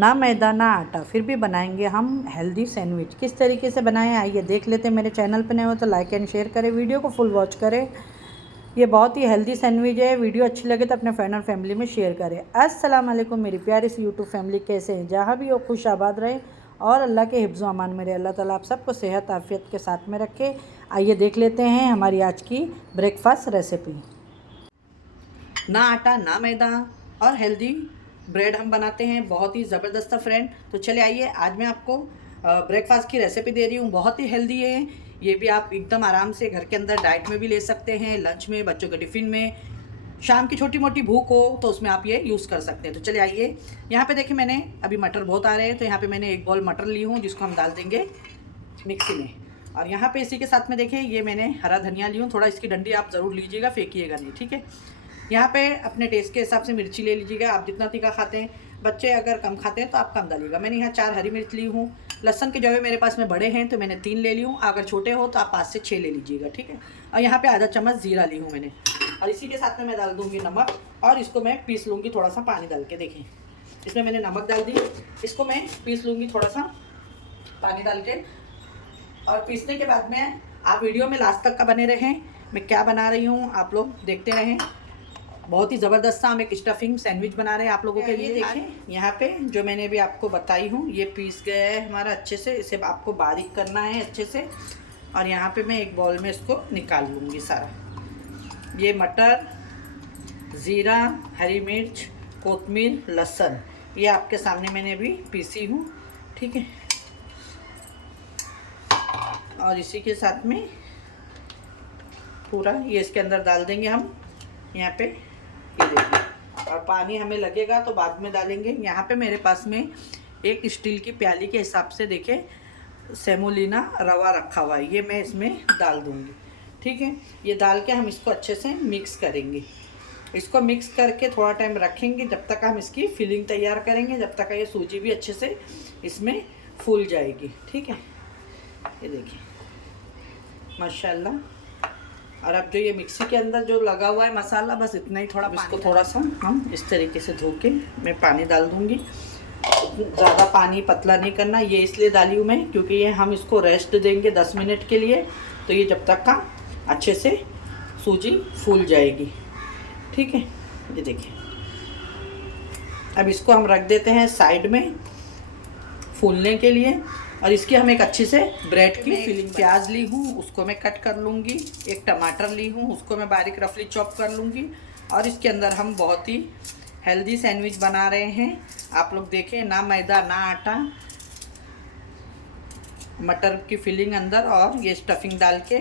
ना मैदा ना आटा, फिर भी बनाएंगे हम हेल्दी सैंडविच। किस तरीके से बनाएं आइए देख लेते हैं। मेरे चैनल पर नए हो तो लाइक एंड शेयर करें, वीडियो को फुल वॉच करें। ये बहुत ही हेल्दी सैंडविच है। वीडियो अच्छी लगे तो अपने फ्रेंड और फैमिली में शेयर करें। अस्सलाम वालेकुम मेरी प्यारी सी यूट्यूब फैमिली, कैसे हैं? जहाँ भी हो खुश आबाद रहे और अल्लाह के हिफ्ज़ अमान में रहे। अल्लाह ताला आप सबको सेहत आफियत के साथ में रखे। आइए देख लेते हैं हमारी आज की ब्रेकफास्ट रेसिपी। ना आटा ना मैदा और हेल्दी ब्रेड हम बनाते हैं, बहुत ही ज़बरदस्त फ्रेंड। तो चले आइए, आज मैं आपको ब्रेकफास्ट की रेसिपी दे रही हूँ। बहुत ही हेल्दी है ये भी। आप एकदम आराम से घर के अंदर डाइट में भी ले सकते हैं, लंच में, बच्चों के टिफ़िन में, शाम की छोटी मोटी भूख हो तो उसमें आप ये यूज़ कर सकते हैं। तो चले आइए, यहाँ पे देखिए मैंने अभी मटर बहुत आ रहे हैं तो यहाँ पे मैंने 1 बॉल मटर ली हूँ जिसको हम डाल देंगे मिक्सी में। और यहाँ पे इसी के साथ में देखिए ये मैंने हरा धनिया ली हूँ, थोड़ा इसकी डंडी आप ज़रूर लीजिएगा, फेंकिएगा नहीं, ठीक है। यहाँ पे अपने टेस्ट के हिसाब से मिर्ची ले लीजिएगा, आप जितना तीखा खाते हैं। बच्चे अगर कम खाते हैं तो आप कम डालिएगा। मैंने यहाँ 4 हरी मिर्च ली हूँ। लहसन के जवे मेरे पास में बड़े हैं तो मैंने 3 ले ली हूँ, अगर छोटे हो तो आप 5 से 6 ले लीजिएगा, ठीक है। और यहाँ पे आधा चम्मच ज़ीरा ली हूँ मैंने। और इसी के साथ में मैं डाल दूँगी नमक और इसको मैं पीस लूँगी थोड़ा सा पानी डाल के। देखें इसमें मैंने नमक डाल दी, इसको मैं पीस लूँगी थोड़ा सा पानी डाल के। और पीसने के बाद में आप वीडियो में लास्ट तक का बने रहें, मैं क्या बना रही हूँ आप लोग देखते रहें। बहुत ही ज़बरदस्त सा हम एक स्टफिंग सैंडविच बना रहे हैं आप लोगों के लिए। देखें यहाँ पे जो मैंने भी आपको बताई हूँ ये पीस गया है हमारा अच्छे से। इसे आपको बारीक करना है अच्छे से। और यहाँ पे मैं एक बाउल में इसको निकाल लूँगी सारा। ये मटर, ज़ीरा, हरी मिर्च, कोतमीर, लहसुन, ये आपके सामने मैंने अभी पीसी हूँ, ठीक है। और इसी के साथ में पूरा ये इसके अंदर डाल देंगे हम। यहाँ पे ये देखिए, और पानी हमें लगेगा तो बाद में डालेंगे। यहाँ पे मेरे पास में एक स्टील की प्याली के हिसाब से देखे सेमोलिना रवा रखा हुआ है, ये मैं इसमें डाल दूँगी, ठीक है। ये डाल के हम इसको अच्छे से मिक्स करेंगे। इसको मिक्स करके थोड़ा टाइम रखेंगे जब तक हम इसकी फिलिंग तैयार करेंगे, जब तक ये सूजी भी अच्छे से इसमें फूल जाएगी, ठीक है। ये देखिए माशाल्लाह। और अब जो ये मिक्सी के अंदर जो लगा हुआ है मसाला, बस इतना ही। थोड़ा इसको थोड़ा सा हम इस तरीके से धो के मैं पानी डाल दूँगी। ज़्यादा पानी पतला नहीं करना, ये इसलिए डाली हूँ मैं क्योंकि ये हम इसको रेस्ट देंगे 10 मिनट के लिए। तो ये जब तक का अच्छे से सूजी फूल जाएगी, ठीक है। ये देखिए अब इसको हम रख देते हैं साइड में फूलने के लिए। और इसकी हम एक अच्छी से ब्रेड की फिलिंग। प्याज ली हूँ उसको मैं कट कर लूँगी, एक टमाटर ली हूँ उसको मैं बारीक रफली चॉप कर लूँगी। और इसके अंदर हम बहुत ही हेल्दी सैंडविच बना रहे हैं। आप लोग देखें, ना मैदा ना आटा, मटर की फिलिंग अंदर और ये स्टफिंग डाल के।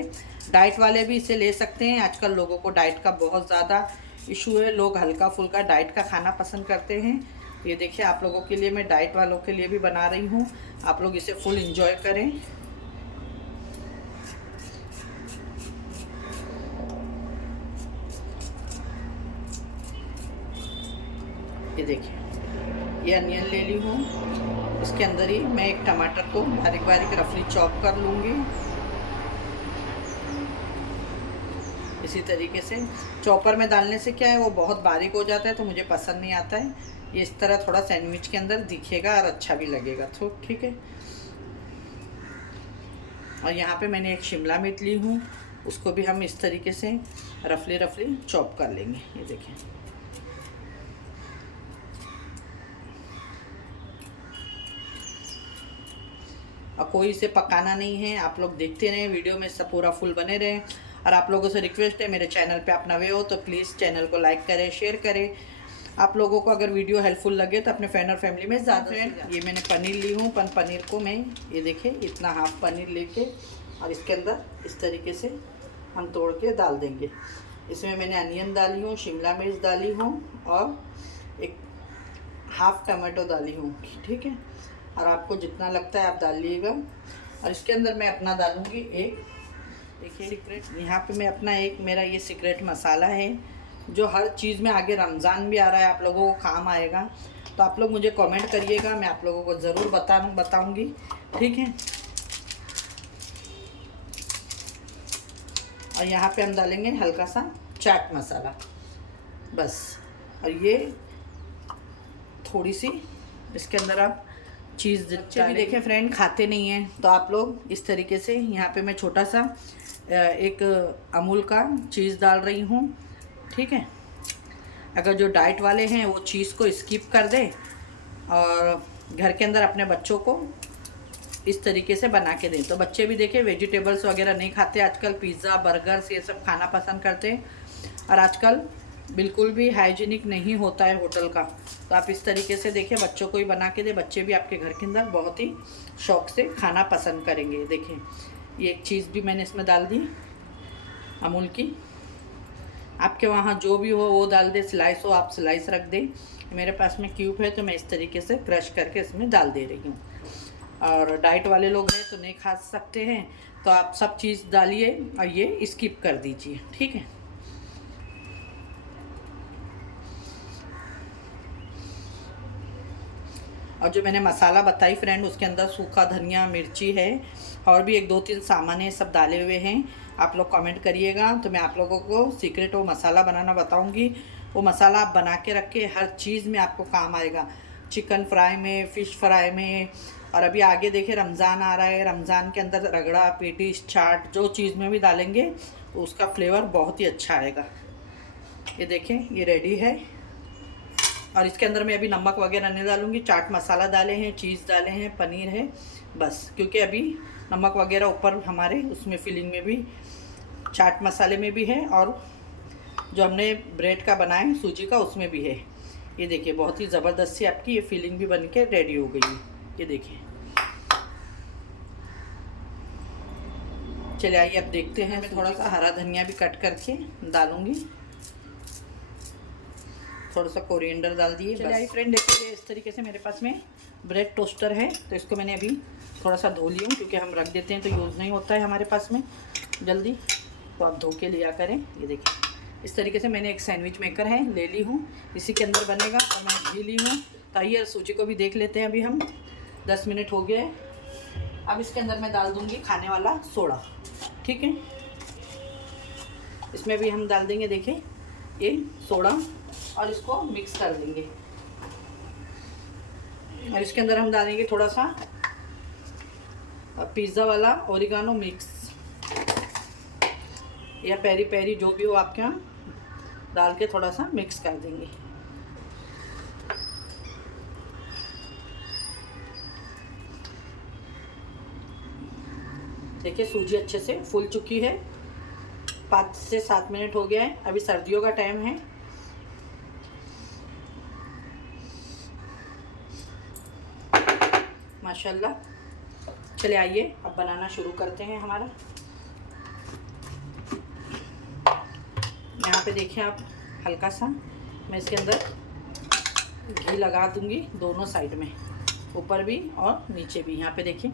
डाइट वाले भी इसे ले सकते हैं। आजकल लोगों को डाइट का बहुत ज़्यादा इशू है, लोग हल्का फुल्का डाइट का खाना पसंद करते हैं। ये देखिए आप लोगों के लिए मैं डाइट वालों के लिए भी बना रही हूँ, आप लोग इसे फुल एंजॉय करें। ये देखिए ये अनियन ले ली हूँ, इसके अंदर ही मैं एक टमाटर को बारीक बारीक रफली चॉप कर लूँगी। इसी तरीके से चॉपर में डालने से क्या है वो बहुत बारीक हो जाता है तो मुझे पसंद नहीं आता है। ये इस तरह थोड़ा सैंडविच के अंदर दिखेगा और अच्छा भी लगेगा, तो ठीक है। और यहाँ पे मैंने एक शिमला मिर्च ली हूँ, उसको भी हम इस तरीके से रफली रफली चॉप कर लेंगे। ये देखें और कोई इसे पकाना नहीं है, आप लोग देखते रहें वीडियो में, सब पूरा फुल बने रहें। और आप लोगों से रिक्वेस्ट है, मेरे चैनल पे आप नए हो तो प्लीज़ चैनल को लाइक करें, शेयर करें। आप लोगों को अगर वीडियो हेल्पफुल लगे तो अपने फ्रेंड और फैमिली में ज़्यादा। ये मैंने पनीर ली हूँ, पनीर को मैं ये देखिए इतना हाफ पनीर लेके और इसके अंदर इस तरीके से हम तोड़ के डाल देंगे। इसमें मैंने अनियन डाली हूँ, शिमला मिर्च डाली हूँ और एक हाफ टमाटो डाली हूँ, ठीक है। और आपको जितना लगता है आप डाल लीजिएगा। और इसके अंदर मैं अपना डालूँगी एक, देखिए सीक्रेट, यहाँ पे मैं अपना एक, मेरा ये सीक्रेट मसाला है जो हर चीज़ में, आगे रमज़ान भी आ रहा है, आप लोगों को काम आएगा। तो आप लोग मुझे कमेंट करिएगा, मैं आप लोगों को ज़रूर बताऊँगी, ठीक है। और यहाँ पे हम डालेंगे हल्का सा चाट मसाला बस। और ये थोड़ी सी इसके अंदर आप चीज़ भी देखें फ्रेंड खाते नहीं हैं, तो आप लोग इस तरीके से, यहाँ पे मैं छोटा सा एक अमूल का चीज़ डाल रही हूँ, ठीक है। अगर जो डाइट वाले हैं वो चीज़ को स्किप कर दें और घर के अंदर अपने बच्चों को इस तरीके से बना के दें, तो बच्चे भी देखें वेजिटेबल्स वगैरह नहीं खाते आजकल, पिज़्ज़ा बर्गर्स ये सब खाना पसंद करते हैं, और आजकल बिल्कुल भी हाइजीनिक नहीं होता है होटल का। तो आप इस तरीके से देखें, बच्चों को भी बना के दें, बच्चे भी आपके घर के अंदर बहुत ही शौक़ से खाना पसंद करेंगे। देखें ये एक चीज़ भी मैंने इसमें डाल दी अमूल की, आपके वहाँ जो भी हो वो डाल दे, स्लाइस हो आप स्लाइस रख दें, मेरे पास में क्यूब है तो मैं इस तरीके से क्रश करके इसमें डाल दे रही हूँ। और डाइट वाले लोग हैं तो नहीं खा सकते हैं, तो आप सब चीज़ डालिए और ये स्किप कर दीजिए, ठीक है। और जो मैंने मसाला बताई फ्रेंड, उसके अंदर सूखा धनिया, मिर्ची है और भी 1-2-3 सामान है, सब डाले हुए हैं। आप लोग कमेंट करिएगा तो मैं आप लोगों को सीक्रेट वो मसाला बनाना बताऊंगी। वो मसाला आप बना के रख के हर चीज़ में आपको काम आएगा, चिकन फ्राई में, फ़िश फ्राई में। और अभी आगे देखिए रमज़ान आ रहा है, रमज़ान के अंदर रगड़ा, पेटीज, चाट जो चीज़ में भी डालेंगे तो उसका फ्लेवर बहुत ही अच्छा आएगा। ये देखें ये रेडी है, और इसके अंदर मैं अभी नमक वगैरह नहीं डालूँगी, चाट मसाला डाले हैं, चीज़ डाले हैं, पनीर है बस, क्योंकि अभी नमक वगैरह ऊपर हमारे उसमें फिलिंग में भी, चाट मसाले में भी है, और जो हमने ब्रेड का बनाया सूजी का उसमें भी है। ये देखिए बहुत ही ज़बरदस्त सी आपकी ये फिलिंग भी बन के रेडी हो गई है। ये देखिए, चलिए आइए अब देखते हैं। मैं थोड़ा सा हरा धनिया भी कट करके डालूँगी, थोड़ा सा कोरिएंडर डाल दिए। चलिए आइए फ्रेंड देखिए, इस तरीके से मेरे पास में ब्रेड टोस्टर है, तो इसको मैंने अभी थोड़ा सा धो लिया हूँ, क्योंकि हम रख देते हैं तो यूज़ नहीं होता है हमारे पास में जल्दी, तो आप धो के लिया करें। ये देखिए इस तरीके से मैंने एक सैंडविच मेकर है ले ली हूँ, इसी के अंदर बनेगा, और मैं घी ली हूँ। तो आइए सूजी को भी देख लेते हैं। अभी हम 10 मिनट हो गए। अब इसके अंदर मैं डाल दूँगी खाने वाला सोडा, ठीक है। इसमें भी हम डाल देंगे, देखिए ये सोडा, और इसको मिक्स कर देंगे। और इसके अंदर हम डालेंगे थोड़ा सा पिज़्ज़ा वाला ओरिगानो मिक्स, या पेरी पेरी जो भी हो आपके यहाँ, डाल के थोड़ा सा मिक्स कर देंगे। देखिए सूजी अच्छे से फूल चुकी है, 5 से 7 मिनट हो गया है। अभी सर्दियों का टाइम है, माशाल्लाह। चले आइए अब बनाना शुरू करते हैं हमारा। यहाँ पे देखिए आप, हल्का सा मैं इसके अंदर घी लगा दूँगी दोनों साइड में, ऊपर भी और नीचे भी। यहाँ पे देखिए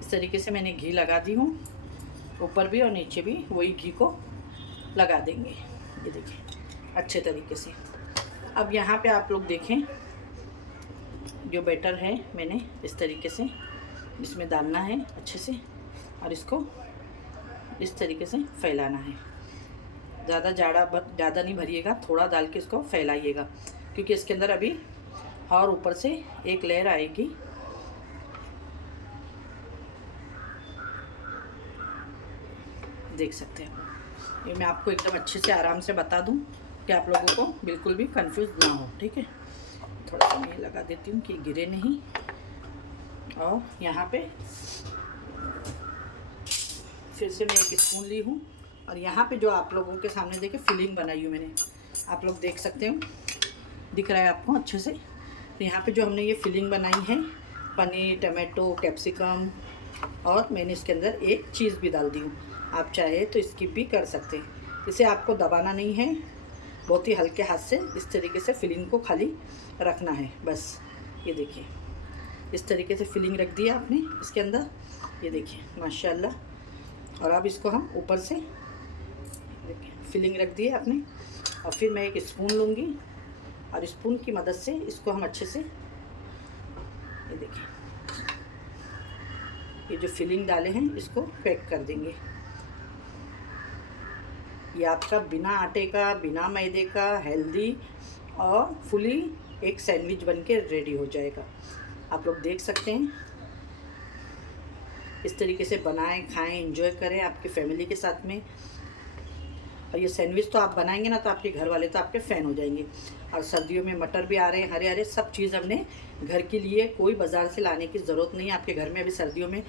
इस तरीके से मैंने घी लगा दी हूँ, ऊपर भी और नीचे भी वही घी को लगा देंगे। ये देखिए अच्छे तरीके से। अब यहाँ पे आप लोग देखें, जो बैटर है मैंने इस तरीके से इसमें डालना है अच्छे से, और इसको इस तरीके से फैलाना है। ज़्यादा नहीं भरिएगा, थोड़ा डाल के इसको फैलाइएगा, क्योंकि इसके अंदर अभी और ऊपर से एक लेयर आएगी। देख सकते हैं, ये मैं आपको एकदम अच्छे से आराम से बता दूं कि आप लोगों को बिल्कुल भी कंफ्यूज ना हो, ठीक है। थोड़ा सा मैं ये लगा देती हूँ कि गिरे नहीं। और यहाँ पे फिर से मैं एक स्पून ली हूँ, और यहाँ पे जो आप लोगों के सामने देखिए फिलिंग बनाई हूँ मैंने, आप लोग देख सकते हो, दिख रहा है आपको अच्छे से। तो यहाँ पे जो हमने ये फिलिंग बनाई है, पनीर, टमाटो, कैप्सिकम, और मैंने इसके अंदर एक चीज़ भी डाल दी हूँ। आप चाहे तो स्किप भी कर सकते हैं, इसे आपको दबाना नहीं है, बहुत ही हल्के हाथ से इस तरीके से फिलिंग को खाली रखना है बस। ये देखिए इस तरीके से फिलिंग रख दिया आपने इसके अंदर, ये देखिए माशाल्लाह। और अब इसको हम ऊपर से देखिए फिलिंग रख दी है आपने, और फिर मैं एक स्पून लूँगी, और स्पून की मदद से इसको हम अच्छे से, ये देखिए ये जो फिलिंग डाले हैं इसको पैक कर देंगे। ये आपका बिना आटे का, बिना मैदे का, हेल्दी और फुली एक सैंडविच बनके रेडी हो जाएगा। आप लोग देख सकते हैं। इस तरीके से बनाएं, खाएं, एंजॉय करें आपकी फैमिली के साथ में। और ये सैंडविच तो आप बनाएंगे ना तो आपके घर वाले तो आपके फ़ैन हो जाएंगे। और सर्दियों में मटर भी आ रहे हैं, हरे हरे, सब चीज़ हमने घर के लिए, कोई बाज़ार से लाने की ज़रूरत नहीं है। आपके घर में अभी सर्दियों में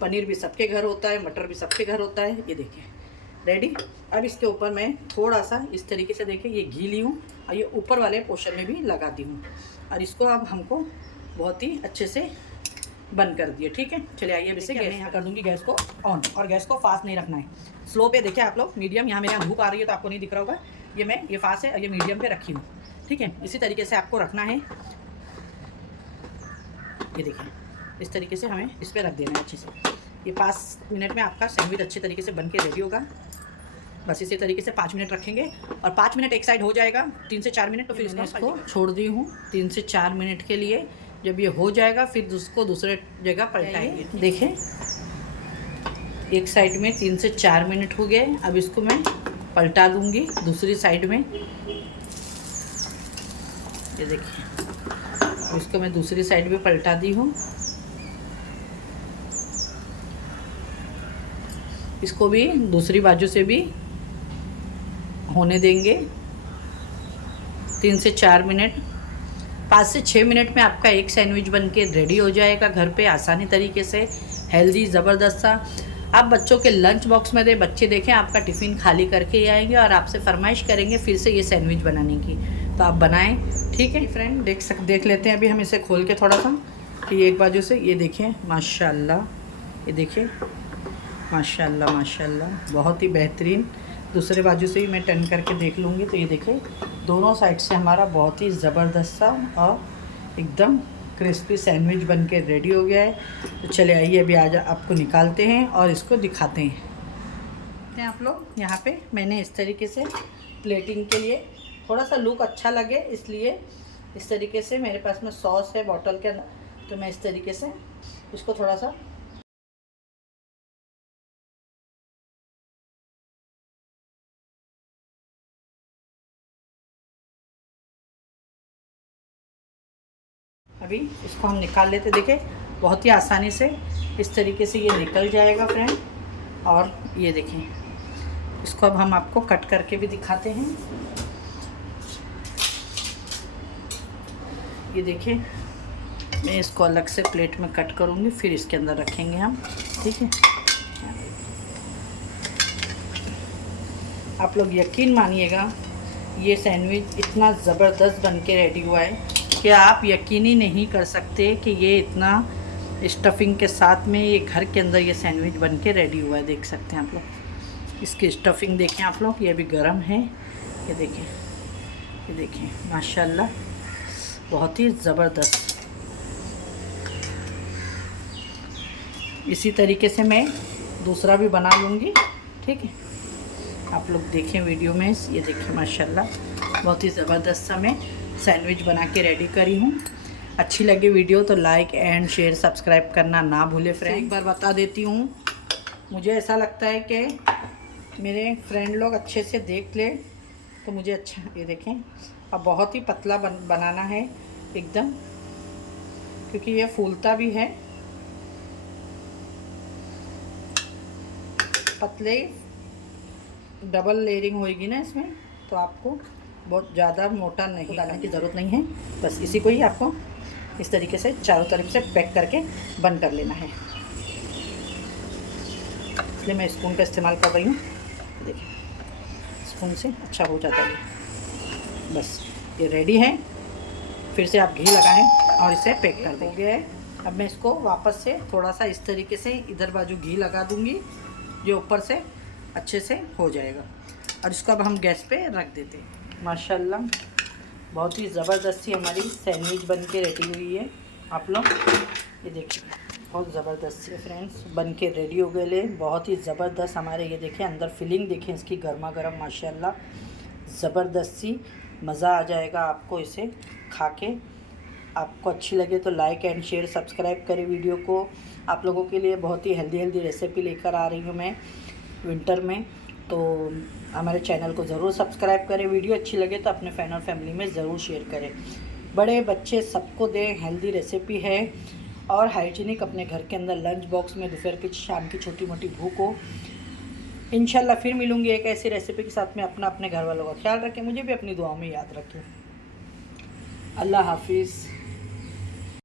पनीर भी सबके घर होता है, मटर भी सबके घर होता है। ये देखिए रेडी। अब इसके ऊपर मैं थोड़ा सा इस तरीके से देखिए ये घी ली हूँ और ये ऊपर वाले पोर्शन में भी लगा दी हूँ। और इसको अब हमको बहुत ही अच्छे से बंद कर दिए। ठीक है, चलिए आइए अब इसे गैस यहाँ कर दूँगी, गैस को ऑन। और गैस को फास्ट नहीं रखना है, स्लो पे देखिए आप लोग, मीडियम। यहाँ मेरे यहाँ धूप आ रही है तो आपको नहीं दिख रहा होगा, ये फास्ट है और ये मीडियम पे रखी हूँ। ठीक है, इसी तरीके से आपको रखना है। ये देखिए इस तरीके से हमें इस पर रख देना है अच्छे से। ये 5 मिनट में आपका सैंडविच अच्छे तरीके से बन के रेडी होगा। बस इसी तरीके से 5 मिनट रखेंगे और 5 मिनट एक साइड हो जाएगा, 3 से 4 मिनट। तो फिर इसको छोड़ दी हूँ 3 से 4 मिनट के लिए। जब ये हो जाएगा फिर उसको दूसरे जगह पलटाएंगे। देखें एक साइड में 3 से 4 मिनट हो गए। अब इसको मैं पलटा दूँगी दूसरी साइड में। ये देखिए इसको मैं दूसरी साइड में पलटा दी हूँ। इसको भी दूसरी बाजू से भी होने देंगे 3 से 4 मिनट। 5 से 6 मिनट में आपका एक सैंडविच बन के रेडी हो जाएगा घर पे आसानी तरीके से, हेल्दी ज़बरदस्त सा। आप बच्चों के लंच बॉक्स में दे, बच्चे देखें आपका टिफ़िन खाली करके ही आएंगे और आपसे फरमाइश करेंगे फिर से ये सैंडविच बनाने की। तो आप बनाएं। ठीक है फ्रेंड, देख लेते हैं अभी हम इसे खोल के थोड़ा सा कि एक बाजू से। ये देखें माशाल्लाह, ये देखिए माशाल्लाह माशाल्लाह, बहुत ही बेहतरीन। दूसरे बाजू से ही मैं टर्न करके देख लूँगी तो ये देखें दोनों साइड से हमारा बहुत ही ज़बरदस्त सा और एकदम क्रिस्पी सैंडविच बन के रेडी हो गया है। तो चले आइए अभी आज आपको निकालते हैं और इसको दिखाते हैं। आप लोग यहाँ पे मैंने इस तरीके से प्लेटिंग के लिए थोड़ा सा लुक अच्छा लगे इसलिए इस तरीके से मेरे पास में सॉस है बॉटल के अंदर, तो मैं इस तरीके से इसको थोड़ा सा अभी इसको हम निकाल लेते। देखें बहुत ही आसानी से इस तरीके से ये निकल जाएगा फ्रेंड। और ये देखें इसको अब हम आपको कट करके भी दिखाते हैं। ये देखें मैं इसको अलग से प्लेट में कट करूँगी फिर इसके अंदर रखेंगे हम। ठीक है, आप लोग यकीन मानिएगा ये सैंडविच इतना ज़बरदस्त बन के रेडी हुआ है कि आप यकीन ही नहीं कर सकते कि ये इतना स्टफिंग के साथ में ये घर के अंदर ये सैंडविच बन के रेडी हुआ है। देख सकते हैं आप लोग, इसकी स्टफिंग देखें आप लोग, ये अभी गर्म है। ये देखें माशाल्लाह बहुत ही ज़बरदस्त। इसी तरीके से मैं दूसरा भी बना लूँगी। ठीक है, आप लोग देखें वीडियो में। ये देखें माशाल्लाह बहुत ही ज़बरदस्त सा मैं सैंडविच बना के रेडी करी हूँ। अच्छी लगे वीडियो तो लाइक एंड शेयर सब्सक्राइब करना ना भूले फ्रेंड। एक बार बता देती हूँ, मुझे ऐसा लगता है कि मेरे फ्रेंड लोग अच्छे से देख ले तो मुझे अच्छा। ये देखें अब बहुत ही पतला बनाना है एकदम, क्योंकि ये फूलता भी है। पतले डबल लेयरिंग होएगी ना इसमें, तो आपको बहुत ज़्यादा मोटा नहीं डालने की ज़रूरत नहीं है। बस इसी को ही आपको इस तरीके से चारों तरफ से पैक करके बंद कर लेना है। इसलिए मैं स्पून का इस्तेमाल कर रही हूँ। देखिए स्पून से अच्छा हो जाता है। बस ये रेडी है। फिर से आप घी लगाएं और इसे पैक कर दें। हो गया है। अब मैं इसको वापस से थोड़ा सा इस तरीके से इधर बाजू घी लगा दूँगी जो ऊपर से अच्छे से हो जाएगा। और इसको अब हम गैस पे रख देते हैं। माशाल्लाह बहुत ही ज़बरदस्ती हमारी सैंडविच बन के रेडी हुई है। आप लोग ये देखिए बहुत ज़बरदस्त से फ्रेंड्स बन के रेडी हो गए ले। बहुत ही ज़बरदस्त हमारे ये देखें अंदर फिलिंग देखें इसकी गर्मा गर्म माशाल्लाह ज़बरदस्त सी। मज़ा आ जाएगा आपको इसे खा के। आपको अच्छी लगे तो लाइक एंड शेयर सब्सक्राइब करें वीडियो को। आप लोगों के लिए बहुत ही हेल्दी रेसिपी लेकर आ रही हूँ मैं विंटर में, तो हमारे चैनल को ज़रूर सब्सक्राइब करें। वीडियो अच्छी लगे तो अपने फ्रेंड और फैमिली में ज़रूर शेयर करें। बड़े बच्चे सबको दें, हेल्दी रेसिपी है और हाइजीनिक, अपने घर के अंदर लंच बॉक्स में दोपहर की शाम की छोटी मोटी भूख हो। इंशाल्लाह फिर मिलूँगी एक ऐसी रेसिपी के साथ में। अपने घर वालों का ख्याल रखें, मुझे भी अपनी दुआओं में याद रखें। अल्लाह हाफिज़।